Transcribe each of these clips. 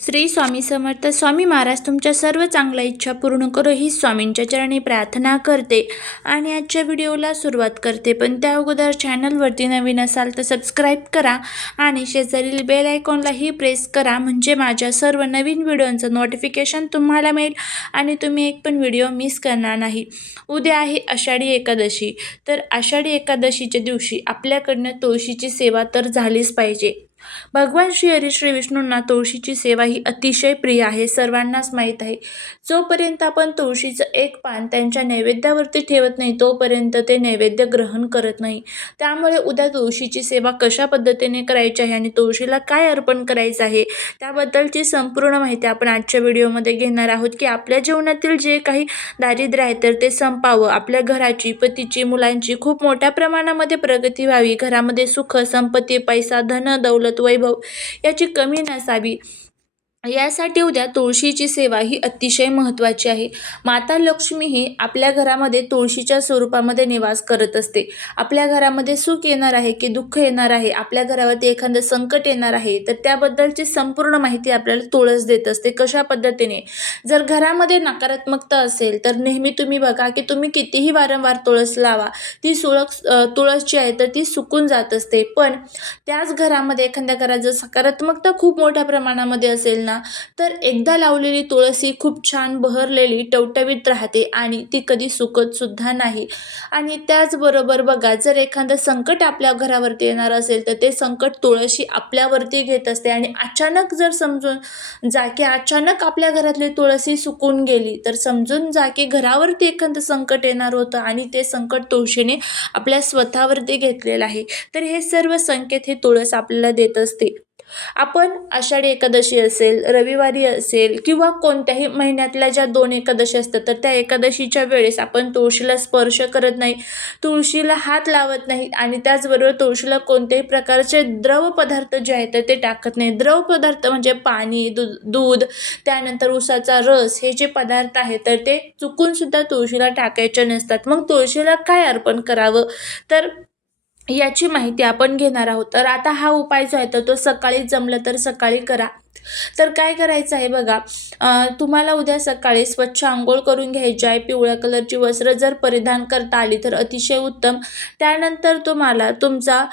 श्री स्वामी समर्थ. स्वामी महाराज तुमच्या सर्व चांगल्या इच्छा पूर्ण करो ही स्वामींच्या चरणी प्रार्थना करते आणि आजच्या व्हिडिओला सुरुवात करते. पण त्या अगोदर चॅनलवरती नवीन असाल तर सबस्क्राईब करा आणि शेजारील बेल आयकॉनलाही प्रेस करा. म्हणजे माझ्या सर्व नवीन व्हिडिओंचं नोटिफिकेशन तुम्हाला मिळेल आणि तुम्ही एक पण व्हिडिओ मिस करणार नाही. उद्या आहे आषाढी एकादशी. तर आषाढी एकादशीच्या दिवशी आपल्याकडनं तुळशीची सेवा तर झालीच पाहिजे. भगवान श्री हरिश्री विष्णूंना तुळशीची सेवा ही अतिशय प्रिय आहे सर्वांनाच माहीत आहे. जोपर्यंत आपण तुळशीचं एक पान त्यांच्या नैवेद्यावरती ठेवत नाही तोपर्यंत ते नैवेद्य ग्रहण करत नाही. त्यामुळे उद्या तुळशीची सेवा कशा पद्धतीने करायची आहे आणि तुळशीला काय अर्पण करायचं आहे त्याबद्दलची संपूर्ण माहिती आपण आजच्या व्हिडिओमध्ये घेणार आहोत की आपल्या जीवनातील जे काही दारिद्र्य आहे तर ते संपावं. आपल्या घराची पतीची मुलांची खूप मोठ्या प्रमाणामध्ये प्रगती व्हावी. घरामध्ये सुख संपत्ती पैसा धन दौलत वैभव याची कमी नसावी. यासाठी उद्या तुळशीची सेवा ही अतिशय महत्त्वाची आहे. माता लक्ष्मी ही आपल्या घरामध्ये तुळशीच्या स्वरूपामध्ये निवास करत असते. आपल्या घरामध्ये सुख येणार आहे की दुःख येणार आहे आपल्या घरावरती एखादं संकट येणार आहे तर त्याबद्दलची संपूर्ण माहिती आपल्याला तुळस देत असते. कशा पद्धतीने? जर घरामध्ये नकारात्मकता असेल तर नेहमी तुम्ही बघा की तुम्ही कितीही वारंवार तुळस लावा. ती सुळक तुळस जी आहे तर ती सुकून जात असते. पण त्याच घरामध्ये एखाद्या घरात जर सकारात्मकता खूप मोठ्या प्रमाणामध्ये असेल ना तर एकदा लावलेली तुळशी खूप छान बहरलेली टवटवीत राहते आणि ती कधी सुकत सुद्धा नाही. आणि त्याचबरोबर बघा जर एखादं संकट आपल्या घरावरती येणार असेल तर ते संकट तुळशी आपल्यावरती घेत असते. आणि अचानक जर समजून जा की अचानक आपल्या घरातली तुळशी सुकून गेली तर समजून जा की घरावरती एखादं संकट येणार होतं आणि ते संकट तुळशीने आपल्या स्वतःवरती घेतलेलं आहे. तर हे सर्व संकेत हे तुळस आपल्याला देत असते. आपण आषाढी एकादशी असेल रविवारी असेल किंवा कोणत्याही महिन्यातल्या ज्या दोन एकादशी असतात तर त्या एकादशीच्या वेळेस आपण तुळशीला स्पर्श करत नाही तुळशीला हात लावत नाही आणि त्याचबरोबर तुळशीला कोणत्याही प्रकारचे द्रव पदार्थ जे आहेत तर ते टाकत नाही. द्रव पदार्थ म्हणजे पाणी दूध दूध त्यानंतर उसाचा रस हे जे पदार्थ आहेत तर ते चुकूनसुद्धा तुळशीला टाकायचे नसतात. मग तुळशीला काय अर्पण करावं? तर याची माहिती आपण घेणार आहोत. तर आता हा उपाय जो आहे तर तो सकाळी जमलं तर सकाळी करा. तर काय करायचं आहे बघा तुम्हाला उद्या सकाळी स्वच्छ आंघोळ करून घ्यायची आहे पिवळ्या कलरची वस्त्र जर परिधान करता आली तर अतिशय उत्तम. त्यानंतर तुम्हाला तुमचा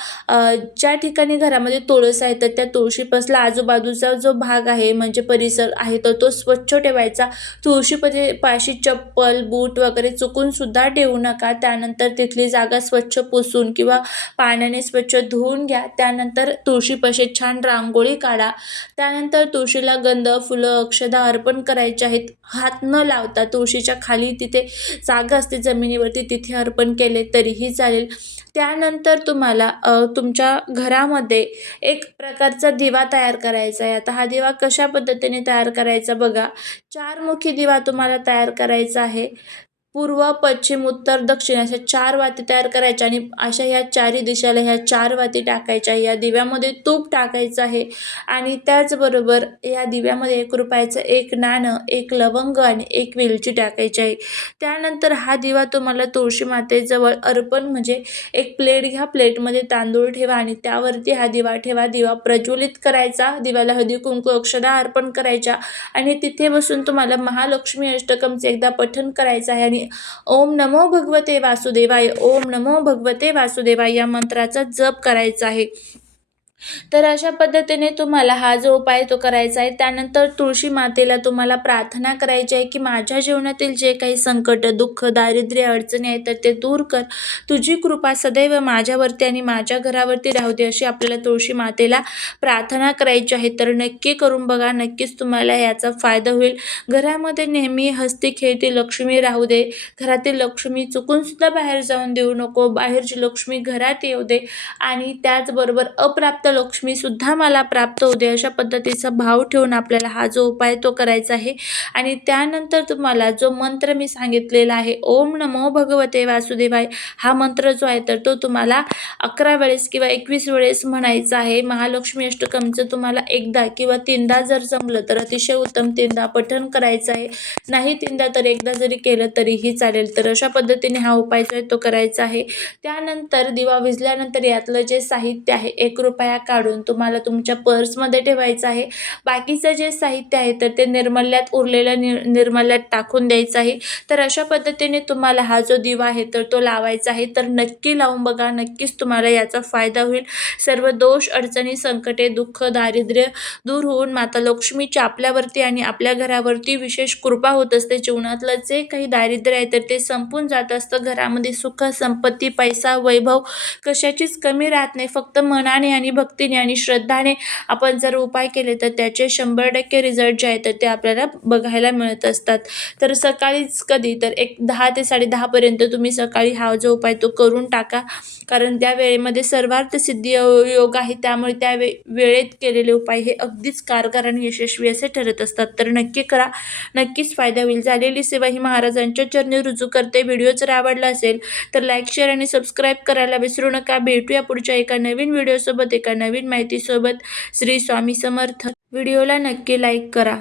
ज्या ठिकाणी घरामध्ये तुळस आहे तर त्या तुळशीपासला आजूबाजूचा जो भाग आहे म्हणजे परिसर आहे तर तो स्वच्छ ठेवायचा. तुळशीपदे पाशी चप्पल बूट वगैरे चुकूनसुद्धा ठेवू नका. त्यानंतर तिथली जागा स्वच्छ पुसून किंवा पाण्याने स्वच्छ धुवून घ्या. त्यानंतर तुळशीपाशी छान रांगोळी काढा. त्यानंतर तुळशीला गंध फुलं अक्षदा अर्पण करायचे आहेत. हात न लावता तुळशीच्या खाली तिथे जागा असते जमिनीवरती तिथे अर्पण केले तरीही चालेल. त्यानंतर तुम्हाला तुमच्या घरामध्ये एक प्रकारचा दिवा तयार करायचा आहे. आता हा दिवा कशा पद्धतीने तयार करायचा बघा. चारमुखी दिवा तुम्हाला तयार करायचा आहे. पूर्व पश्चिम उत्तर दक्षिण अशा चार वाती तयार करायच्या आणि अशा ह्या चारी दिशेला ह्या चार वाती टाकायच्या. या दिव्यामध्ये तूप टाकायचं आहे आणि त्याचबरोबर या दिव्यामध्ये एक रुपयाचं एक नाणं एक लवंग आणि एक वेलची टाकायची आहे. त्यानंतर हा दिवा तुम्हाला तुळशी मातेजवळ अर्पण म्हणजे एक प्लेट घ्या. प्लेटमध्ये तांदूळ ठेवा आणि त्यावरती हा दिवा ठेवा. दिवा प्रज्वलित करायचा. दिव्याला हळदी कुंकू अक्षदा अर्पण करायच्या आणि तिथे बसून तुम्हाला महालक्ष्मी अष्टकमचे एकदा पठण करायचं आहे आणि ओम नमो भगवते वासुदेवाय ओम नमो भगवते वासुदेवाय या मंत्राचा जप करायचा आहे. तर अशा पद्धतीने तुम्हाला हा जो उपाय तो करायचा आहे त्यानंतर तुळशी मातेला तुम्हाला प्रार्थना करायची आहे की माझ्या जीवनातील जे काही संकट दुःख दारिद्र्य अडचणी आहेत तर ते दूर कर. तुझी कृपा सदैव माझ्यावरती आणि माझ्या घरावरती राहू दे अशी आपल्याला तुळशी मातेला प्रार्थना करायची आहे. तर नक्की करून बघा नक्कीच तुम्हाला याचा फायदा होईल. घरामध्ये नेहमी हस्ती खेळती लक्ष्मी राहू दे. घरातील लक्ष्मी चुकूनसुद्धा बाहेर जाऊन देऊ नको. बाहेरची लक्ष्मी घरात येऊ दे. आणि त्याचबरोबर अप्राप्त लक्ष्मीसुद्धा मला प्राप्त होऊ दे अशा पद्धतीचा भाव ठेवून आपल्याला हा जो उपाय तो करायचा आहे. आणि त्यानंतर तुम्हाला जो मंत्र मी सांगितलेला आहे ओम नमो भगवते वासुदेवाय हा मंत्र जो आहे तर तो तुम्हाला अकरा वेळेस किंवा एकवीस वेळेस म्हणायचा आहे. महालक्ष्मी अष्टकमचं तुम्हाला एकदा किंवा तीनदा जर जमलं तर अतिशय उत्तम तीनदा पठण करायचं आहे. नाही तीनदा तर एकदा जरी केलं तरीही चालेल तर अशा पद्धतीने हा उपाय जो आहे तो करायचा आहे. त्यानंतर दिवा विजल्यानंतर यातलं जे साहित्य आहे एक रुपया बॅग काढून तुम्हाला तुमच्या पर्समध्ये ठेवायचं आहे. बाकीचं जे साहित्य आहे तर ते निर्मल्यात उरलेलं नि निर्मल्यात टाकून द्यायचं आहे. तर अशा पद्धतीने तुम्हाला हा जो दिवा आहे तर तो लावायचा आहे. तर नक्की लावून बघा नक्कीच तुम्हाला याचा फायदा होईल. सर्व दोष अडचणी संकटे दुःख दारिद्र्य दूर होऊन माता लक्ष्मीची आपल्यावरती आणि आपल्या घरावरती विशेष कृपा होत असते. जीवनातलं जे काही दारिद्र्य आहे तर ते संपून जात असतं. घरामध्ये सुख संपत्ती पैसा वैभव कशाचीच कमी राहत नाही. फक्त मनाने आणि भक्तीने आणि श्रद्धाने आपण जर उपाय केले तर त्याचे शंभर टक्के रिझल्ट जे आहेत तर ते आपल्याला बघायला मिळत असतात. तर सकाळीच कधी तर एक दहा ते साडेदहापर्यंत तुम्ही सकाळी हा जो उपाय तो करून टाका. कारण त्या वेळेमध्ये सर्वार्थ सिद्धी योग आहे. त्यामुळे त्या वे वेळेत केलेले उपाय हे अगदीच कारगर आणि यशस्वी असे ठरत असतात. तर नक्की करा. नक्कीच फायदा होईल. झालेली सेवा ही महाराजांच्या चरणी रुजू करते. व्हिडिओ जर आवडला असेल तर लाईक शेअर आणि सबस्क्राईब करायला विसरू नका. भेटूया पुढच्या एका नवीन व्हिडिओसोबत एका नवीन माहितीसोबत श्री स्वामी समर्थ. व्हिडिओला नक्की लाईक करा.